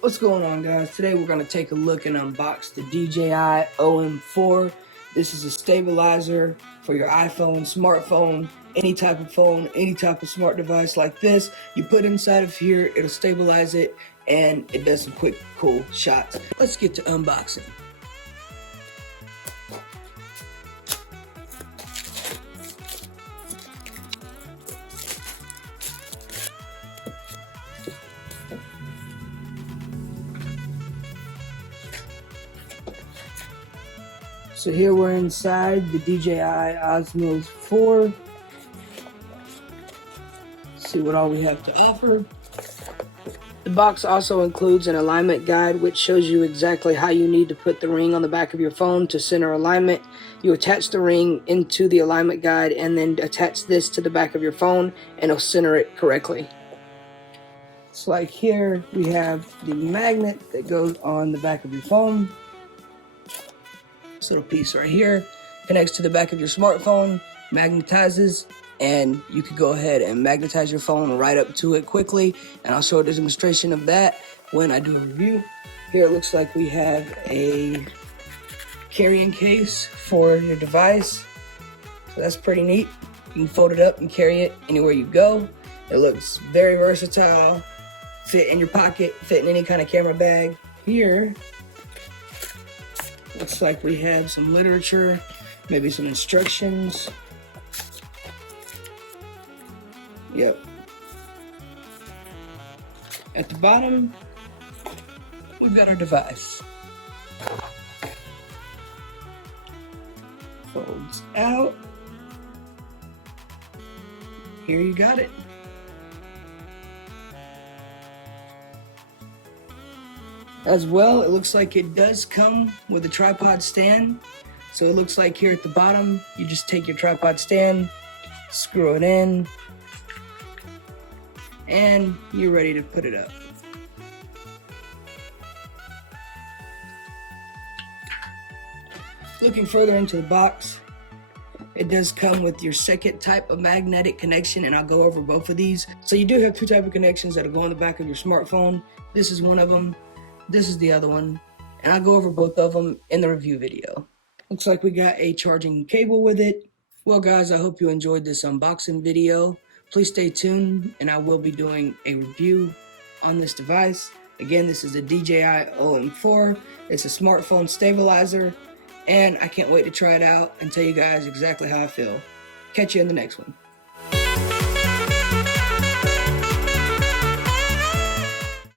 What's going on, guys? Today we're going to take a look and unbox the DJI OM4. This is a stabilizer for your iPhone, smartphone, any type of phone, any type of smart device like this. You put inside of here, it'll stabilize it, and it does some quick, cool shots. Let's get to unboxing. So here we're inside the DJI Osmo 4. See what all we have to offer. The box also includes an alignment guide which shows you exactly how you need to put the ring on the back of your phone to center alignment. You attach the ring into the alignment guide and then attach this to the back of your phone and it'll center it correctly. So like here we have the magnet that goes on the back of your phone. This little piece right here connects to the back of your smartphone, magnetizes, and you can go ahead and magnetize your phone right up to it quickly, and I'll show a demonstration of that when I do a review. Here it looks like we have a carrying case for your device, so that's pretty neat. You can fold it up and carry it anywhere you go. It looks very versatile, fit in your pocket, fit in any kind of camera bag. Here looks like we have some literature, maybe some instructions. Yep. At the bottom, we've got our device. Folds out. Here you got it. As well, it looks like it does come with a tripod stand. So it looks like here at the bottom, you just take your tripod stand, screw it in, and you're ready to put it up. Looking further into the box, it does come with your second type of magnetic connection, and I'll go over both of these. So you do have two types of connections that'll go on the back of your smartphone. This is one of them. This is the other one, and I'll go over both of them in the review video. Looks like we got a charging cable with it. Well, guys, I hope you enjoyed this unboxing video. Please stay tuned, and I will be doing a review on this device. Again, this is the DJI OM4. It's a smartphone stabilizer, and I can't wait to try it out and tell you guys exactly how I feel. Catch you in the next one.